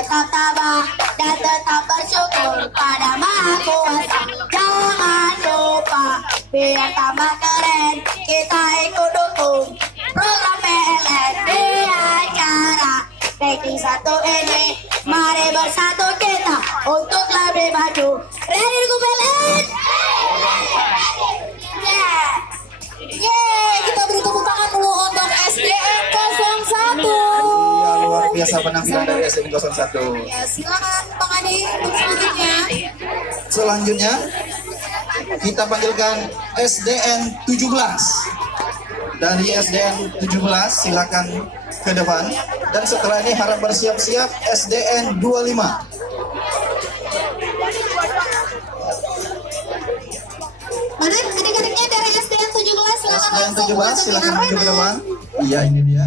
tetap tabah dan tetap bersyukur pada Maha Kuasa. Jangan lupa biar tambah keren, kita ikut dukung program PLN di acara ranking 1 ini. Mari bersatu kita untuk lebih maju. Ready to PLN? Yeay, kita beri tepuk tangan dulu untuk SDN 01. Ya, luar biasa penampilan dari SDN 01. Ya, silakan Bang Adi untuk selanjutnya. Selanjutnya kita panggilkan SDN 17. Dari SDN 17 silakan ke depan. Dan setelah ini harap bersiap-siap SDN 25. Mana adik-adiknya dari SDN 17 silakan SDN langsung 17 masuk ke silakan maju ke arena. depan. Iya, ini dia.